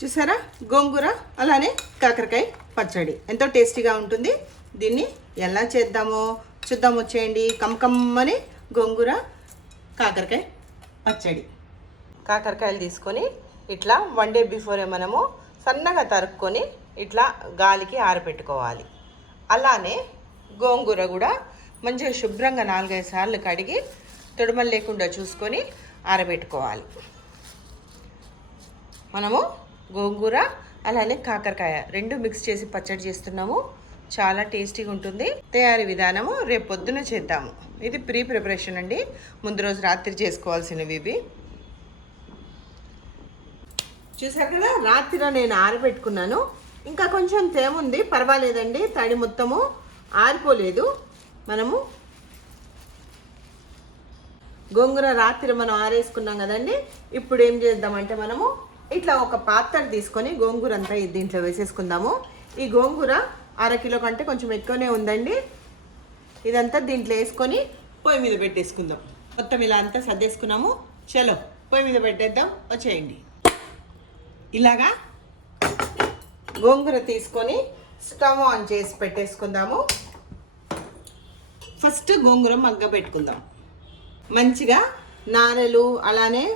చూసారా, గోంగూర అలానే కాకరకాయ పచ్చడి ఎంతో టేస్టీగా ఉంటుంది. దీన్ని ఎలా చేద్దామో చూద్దాం వచ్చేయండి. కమ్మని గోంగూర కాకరకాయ పచ్చడి. కాకరకాయలు తీసుకొని ఇట్లా 1 డే బిఫోరే మనము సన్నగా తరుక్కొని ఇట్లా గాలికి ఆరబెట్టుకోవాలి. అలానే గోంగూర కూడా మంచిగా శుభ్రంగా 4-5 సార్లు కడిగి తొడుమలు లేకుండా చూసుకొని ఆరబెట్టుకోవాలి. మనము గోంగూర అలానే కాకరకాయ 2 మిక్స్ చేసి పచ్చడి చేస్తున్నాము. చాలా టేస్టీగా ఉంటుంది. తయారీ విధానము రేపు పొద్దున చేద్దాము. ఇది ప్రిపరేషన్ అండి, ముందు రోజు రాత్రి చేసుకోవాల్సినవి ఇవి. చూసారు కదా, రాత్రిలో నేను ఆరబెట్టుకున్నాను. ఇంకా కొంచెం తేమ ఉంది, పర్వాలేదండి, తడి మొత్తము ఆరిపోలేదు. మనము గోంగూర రాత్రి మనం ఆరేసుకున్నాం కదండి. ఇప్పుడు ఏం చేద్దామంటే మనము ఇట్లా ఒక పాత్ర తీసుకొని గోంగూర అంతా దీంట్లో వేసేసుకుందాము. ఈ గోంగూర 1/2 కిలో కంటే కొంచెం ఎక్కువనే ఉందండి. ఇదంతా దీంట్లో వేసుకొని పొయ్యి మీద పెట్టేసుకుందాం. మొత్తం ఇలా అంతా సర్దేసుకున్నాము. చలో పొయ్యి మీద పెట్టేద్దాం వచ్చేయండి. ఇలాగా గోంగూర తీసుకొని స్టవ్ ఆన్ చేసి పెట్టేసుకుందాము. ఫస్ట్ గోంగూర మగ్గ పెట్టుకుందాం. మంచిగా నారలు అలానే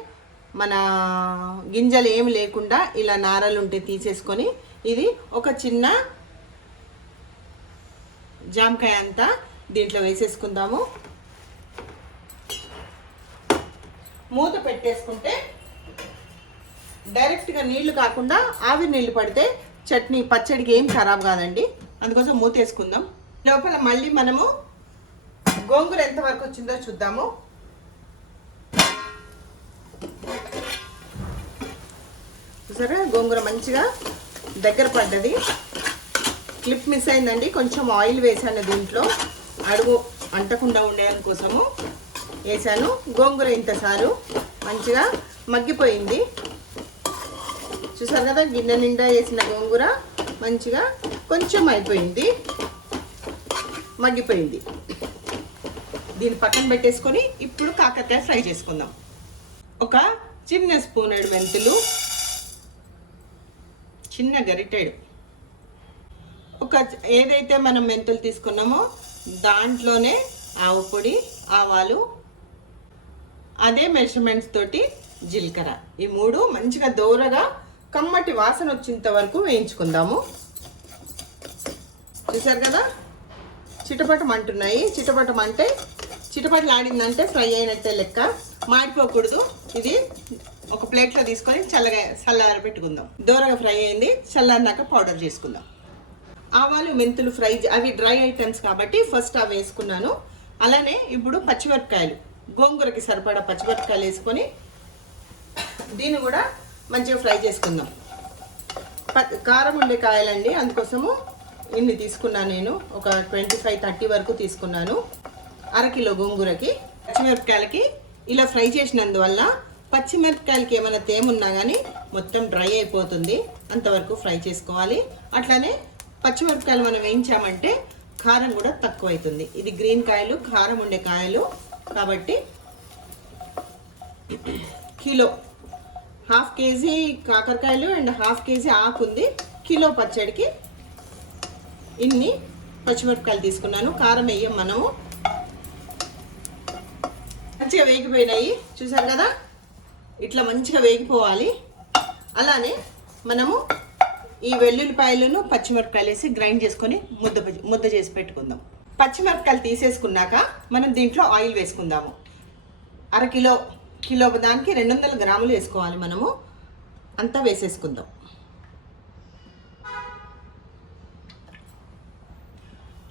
మన గింజలు ఏమి లేకుండా ఇలా నారలు ఉంటే తీసేసుకొని ఇది ఒక చిన్న జామకాయ అంతా దీంట్లో వేసేసుకుందాము. మూత పెట్టేసుకుంటే డైరెక్ట్గా నీళ్లు కాకుండా ఆవిరి నీళ్లు పడితే చట్నీ పచ్చడికి ఏం ఖరాబ్ కాదండి. అందుకోసం మూత వేసుకుందాం. లోపల మళ్ళీ మనము గోంగూర ఎంతవరకు వచ్చిందో చూద్దాము. చూసారా, గోంగూర మంచిగా దగ్గర పడ్డది. క్లిప్ మిస్ అయిందండి, కొంచెం ఆయిల్ వేసాను దీంట్లో, అడుగు అంటకుండా ఉండేందు కోసము వేసాను. గోంగూర ఇంతసారు మంచిగా మగ్గిపోయింది. చూసారు కదా, గిన్నె నిండా వేసిన గోంగూర మంచిగా కొంచెం అయిపోయింది, మగ్గిపోయింది. దీన్ని పక్కన పెట్టేసుకొని ఇప్పుడు కాకరకాయ ఫ్రై చేసుకుందాం. ఒక చిన్న స్పూన్ మెంతులు, చిన్న గరిటెడు ఒక ఏదైతే మనం మెంతులు తీసుకున్నామో దాంట్లోనే ఆవు పొడి, ఆవాలు, అదే మెజర్మెంట్స్ తోటి జీలకర్ర, ఈ 3 మంచిగా దోరగా కమ్మటి వాసన వచ్చేంత వరకు వేయించుకుందాము. చూసారు కదా, చిటపటం అంటున్నాయి. చిటపటం అంటే చిటపటలు ఆడిందంటే ఫ్రై అయినట్టే లెక్క, మాడిపోకూడదు. ఇది ఒక ప్లేట్లో తీసుకొని చల్లారి పెట్టుకుందాం. దూరగా ఫ్రై అయింది, చల్లారినాక పౌడర్ చేసుకుందాం. ఆవాలు మెంతులు ఫ్రై అవి డ్రై ఐటమ్స్ కాబట్టి ఫస్ట్ అవి వేసుకున్నాను. అలానే ఇప్పుడు పచ్చిమిరపకాయలు, గోంగూరకి సరిపడా పచ్చిమిరపకాయలు వేసుకొని దీన్ని కూడా మంచిగా ఫ్రై చేసుకుందాం. కారం ఉండే కాయలండి, అందుకోసము ఇన్ని తీసుకున్నాను నేను. ఒక 25-30 వరకు తీసుకున్నాను 1/2 కిలో గోంగూరకి. పచ్చిమిరపకాయలకి ఇలా ఫ్రై చేసినందువల్ల పచ్చిమిరపకాయలకి ఏమైనా తేమున్నా కానీ మొత్తం డ్రై అయిపోతుంది. అంతవరకు ఫ్రై చేసుకోవాలి. అట్లానే పచ్చిమిరపకాయలు మనం వేయించామంటే కారం కూడా తక్కువ అవుతుంది. ఇది గ్రీన్ కాయలు, కారం ఉండే కాయలు కాబట్టి కిలో 1/2 కేజీ కాకరకాయలు అండ్ 1/2 కేజీ ఆకు ఉంది. కిలో పచ్చడికి ఇన్ని పచ్చిమిరపకాయలు తీసుకున్నాను. కారం వేయం మనము. మంచిగా వేగిపోయినాయి, చూసారు కదా, ఇట్లా మంచిగా వేగిపోవాలి. అలానే మనము ఈ వెల్లుల్లిపాయలను పచ్చిమిరపకాయలు వేసి గ్రైండ్ చేసుకొని ముద్ద చేసి పెట్టుకుందాం. పచ్చిమిరపకాయలు తీసేసుకున్నాక మనం దీంట్లో ఆయిల్ వేసుకుందాము. 1/2 కిలో దానికి 200 గ్రాములు వేసుకోవాలి మనము. అంతా వేసేసుకుందాం.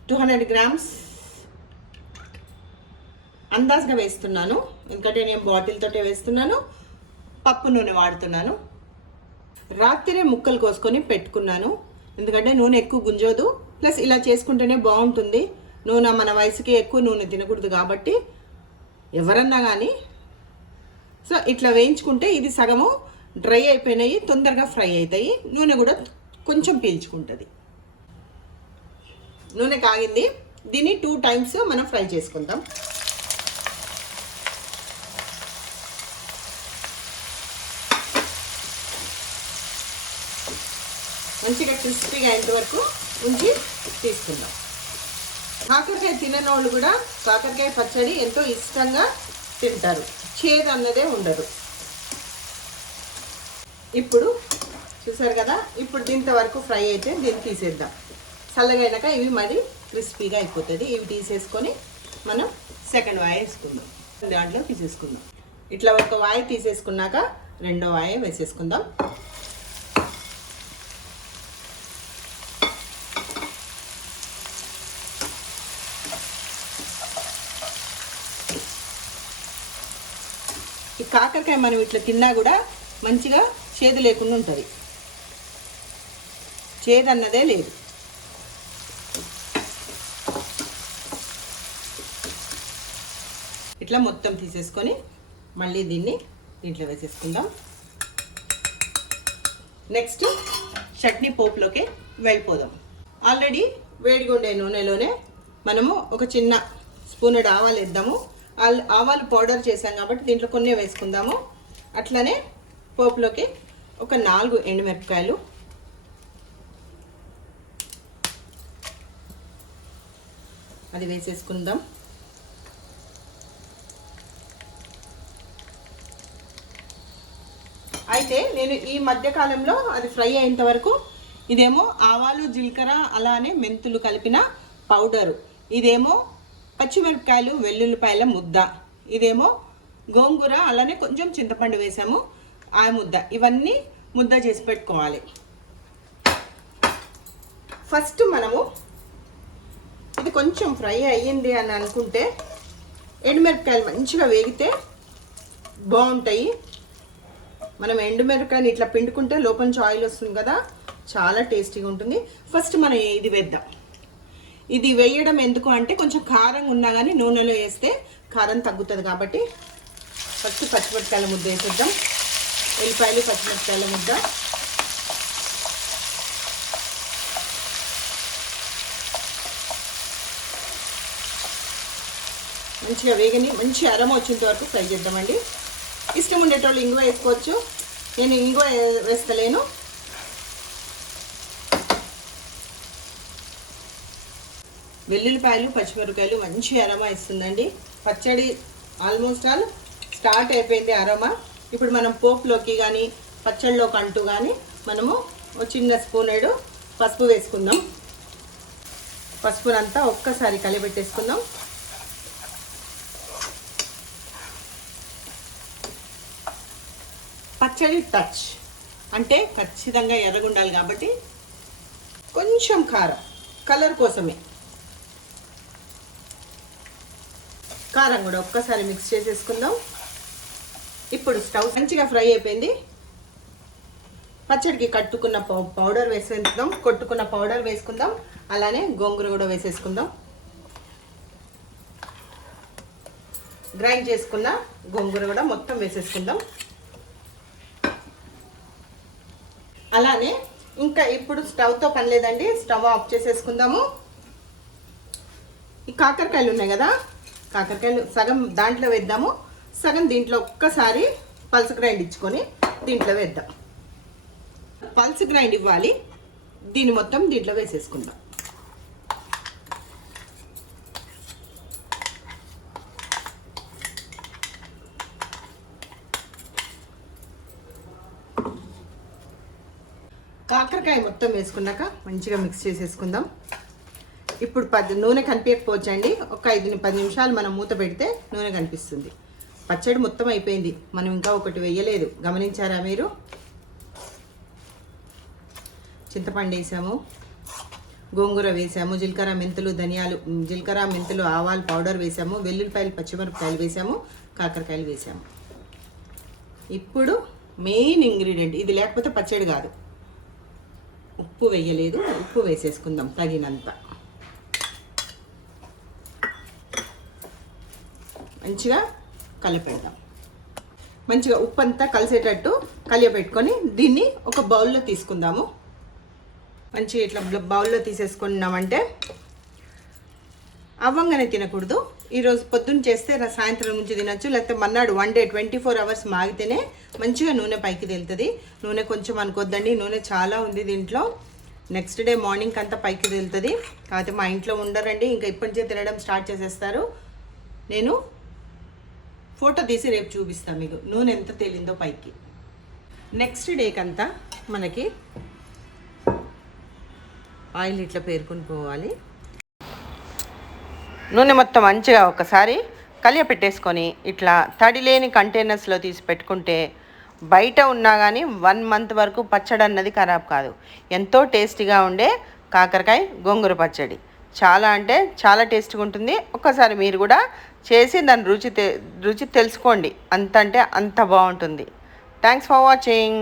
200 గ్రామ్స్ అందాజుగా వేస్తున్నాను, ఎందుకంటే నేను బాటిల్ తోటే వేస్తున్నాను. పప్పు నూనె వాడుతున్నాను. రాత్రే ముక్కలు కోసుకొని పెట్టుకున్నాను, ఎందుకంటే నూనె ఎక్కువ గుంజోదు. ప్లస్ ఇలా చేసుకుంటేనే బాగుంటుంది. నూనె మన వయసుకి ఎక్కువ నూనె తినకూడదు కాబట్టి ఎవరన్నా కానీ. సో ఇట్లా వేయించుకుంటే ఇది సగము డ్రై అయిపోయినాయి, తొందరగా ఫ్రై అవుతాయి. నూనె కూడా కొంచెం పీల్చుకుంటుంది. నూనె కాగింది, దీన్ని 2 టైమ్స్ మనం ఫ్రై చేసుకుందాం. మంచిగా క్రిస్పీగా అయ్యేంత వరకు ఉంచి తీసుకుందాం. కాకరకాయ తినని వాళ్ళు కూడా కాకరకాయ పచ్చడి ఎంతో ఇష్టంగా తింటారు, చేదు అన్నదే ఉండదు. ఇప్పుడు చూసారు కదా, ఇప్పుడు దీంత వరకు ఫ్రై అయితే దీన్ని తీసేద్దాం. చల్లగా అయినాక ఇవి మరి క్రిస్పీగా అయిపోతుంది. ఇవి తీసేసుకొని మనం సెకండ్ వాయి వేసుకుందాం. దాంట్లో తీసేసుకుందాం. ఇట్లా ఒక వాయి తీసేసుకున్నాక రెండో వాయి వేసేసుకుందాం. ఈ కాకరకాయ మనం ఇట్లా తిన్నా కూడా మంచిగా చేదు లేకుండా ఉంటుంది, చేదు అన్నదే లేదు. ఇట్లా మొత్తం తీసేసుకొని మళ్ళీ దీన్ని దీంట్లో వేసేసుకుందాం. నెక్స్ట్ చట్నీ పోపులోకి వెళ్ళిపోదాం. ఆల్రెడీ వేడిగా ఉండే నూనెలోనే మనము ఒక చిన్న స్పూన్ ఆవాలు వేద్దాము. ఆవాలు పౌడర్ చేసాం కాబట్టి దీంట్లో కొన్ని వేసుకుందాము. అట్లనే పోపులోకి ఒక 4 ఎండుమిరపకాయలు, అది వేసేసుకుందాం. అయితే నేను ఈ మధ్యకాలంలో అది ఫ్రై అయ్యేంత వరకు ఇదేమో ఆవాలు జీలకర్ర అలానే మెంతులు కలిపిన పౌడరు, ఇదేమో పచ్చిమిరపకాయలు వెల్లుల్లిపాయల ముద్ద, ఇదేమో గోంగూర అలానే కొంచెం చింతపండు వేసాము ఆ ముద్ద, ఇవన్నీ ముద్ద చేసి పెట్టుకోవాలి. ఫస్ట్ మనము ఇది కొంచెం ఫ్రై అయ్యింది అని అనుకుంటే ఎండుమిరపకాయలు మంచిగా వేగితే బాగుంటాయి. మనం ఎండుమిరపకాయని ఇట్లా పిండుకుంటే లోపల నుంచి ఆయిల్ వస్తుంది కదా, చాలా టేస్టీగా ఉంటుంది. ఫస్ట్ మనం ఇది వేద్దాం. ఇది వేయడం ఎందుకు అంటే కొంచెం కారం ఉన్నా కానీ నూనెలో వేస్తే కారం తగ్గుతుంది కాబట్టి ఫస్ట్ పచ్చిమిరపకాయల ముద్ద వేసేద్దాం. ఎల్లిపాయలు పచ్చిమిరపకాయల ముద్ద, మంచిగా వేగని మంచి అరమ వచ్చేంత వరకు ఫ్రై చేద్దామండి. ఇష్టం ఉండేటోళ్ళు ఇంగువ వేసుకోవచ్చు, నేను ఇంగువ వేస్తలేను. వెల్లుల్లిపాయలు పచ్చిమిరపకాయలు మంచి అరోమా ఇస్తుందండి. పచ్చడి ఆల్మోస్ట్ ఆల్ స్టార్ట్ అయిపోయింది అరోమా. ఇప్పుడు మనం పోపులోకి కానీ పచ్చడిలోకి అంటూ కానీ మనము ఒక చిన్న స్పూనేడు పసుపు వేసుకుందాం. పసుపునంతా ఒక్కసారి కలిపెట్టేసుకుందాం. పచ్చడి టచ్ అంటే ఖచ్చితంగా ఎర్రగుండాలి కాబట్టి కొంచెం కారం కలర్ కోసమే, కారం కూడా ఒక్కసారి మిక్స్ చేసేసుకుందాం. ఇప్పుడు స్టవ్ మంచిగా ఫ్రై అయిపోయింది. పచ్చడికి కట్టుకున్న పౌడర్ వేసేద్దాం, కొట్టుకున్న పౌడర్ వేసుకుందాం. అలానే గోంగూర కూడా వేసేసుకుందాం. గ్రైండ్ చేసుకున్న గోంగూర కూడా మొత్తం వేసేసుకుందాం. అలానే ఇంకా ఇప్పుడు స్టవ్తో పని లేదండి, స్టవ్ ఆఫ్ చేసేసుకుందాము. ఈ కాకరకాయలు ఉన్నాయి కదా, కాకరకాయలు సగం దాంట్లో వేద్దాము, సగం దీంట్లో ఒక్కసారి పల్స్ గ్రైండ్ ఇచ్చుకొని దీంట్లో వేద్దాం. పల్స్ గ్రైండ్ ఇవ్వాలి, దీన్ని మొత్తం దీంట్లో వేసేసుకుందాం. కాకరకాయ మొత్తం వేసుకున్నాక మంచిగా మిక్స్ చేసేసుకుందాం. ఇప్పుడు నూనె కనిపించకపోవచ్చండి, ఒక 5-10 నిమిషాలు మనం మూత పెడితే నూనె కనిపిస్తుంది. పచ్చడి మొత్తం అయిపోయింది, మనం ఇంకా ఒకటి వేయలేదు, గమనించారా మీరు? చింతపండు వేసాము, గోంగూర వేసాము, జీలకర్ర మెంతులు ఆవాలు పౌడర్ వేసాము, వెల్లుల్లిపాయలు పచ్చిమిరపకాయలు వేసాము, కాకరకాయలు వేసాము. ఇప్పుడు మెయిన్ ఇంగ్రీడియంట్, ఇది లేకపోతే పచ్చడి కాదు, ఉప్పు వేయలేదు, ఉప్పు వేసేసుకుందాం తగినంత. మంచిగా కలిపెడదాం. మంచిగా ఉప్పు అంతా కలిసేటట్టు కలియబెట్టుకొని దీన్ని ఒక బౌల్లో తీసుకుందాము. మంచిగా ఇట్లా బౌల్లో తీసేసుకున్నామంటే అవ్వంగానే తినకూడదు. ఈరోజు పొద్దున్న చేస్తే సాయంత్రం నుంచి తినచ్చు, లేకపోతే మన్నాడు 1 డే 24 అవర్స్ మాగితేనే మంచిగా నూనె పైకి తేలుతుంది. నూనె కొంచెం అనుకోద్దండి, నూనె చాలా ఉంది దీంట్లో. నెక్స్ట్ డే మార్నింగ్ అంతా పైకి వెళ్తుంది. కాకపోతే మా ఇంట్లో ఉండరండి, ఇంకా ఇప్పటి నుంచే తినడం స్టార్ట్ చేసేస్తారు. నేను ఫోటో తీసి రేపు చూపిస్తాను మీకు నూనె ఎంత తేలిందో పైకి. నెక్స్ట్ డేకంతా మనకి ఆయిల్ ఇట్లా పేరుకొని పోవాలి. నూనె మొత్తం మంచిగా ఒకసారి కలియపెట్టేసుకొని ఇట్లా తడి లేని కంటైనర్స్లో తీసి పెట్టుకుంటే బయట ఉన్నా కానీ 1 మంత్ వరకు పచ్చడి అన్నది ఖరాబ్ కాదు. ఎంతో టేస్టీగా ఉండే కాకరకాయ గోంగూర పచ్చడి చాలా అంటే చాలా టేస్టీగా ఉంటుంది. ఒక్కసారి మీరు కూడా చేసి దాని రుచి తెలుసుకోండి. అంత అంటే అంత బాగుంటుంది. Thanks for watching.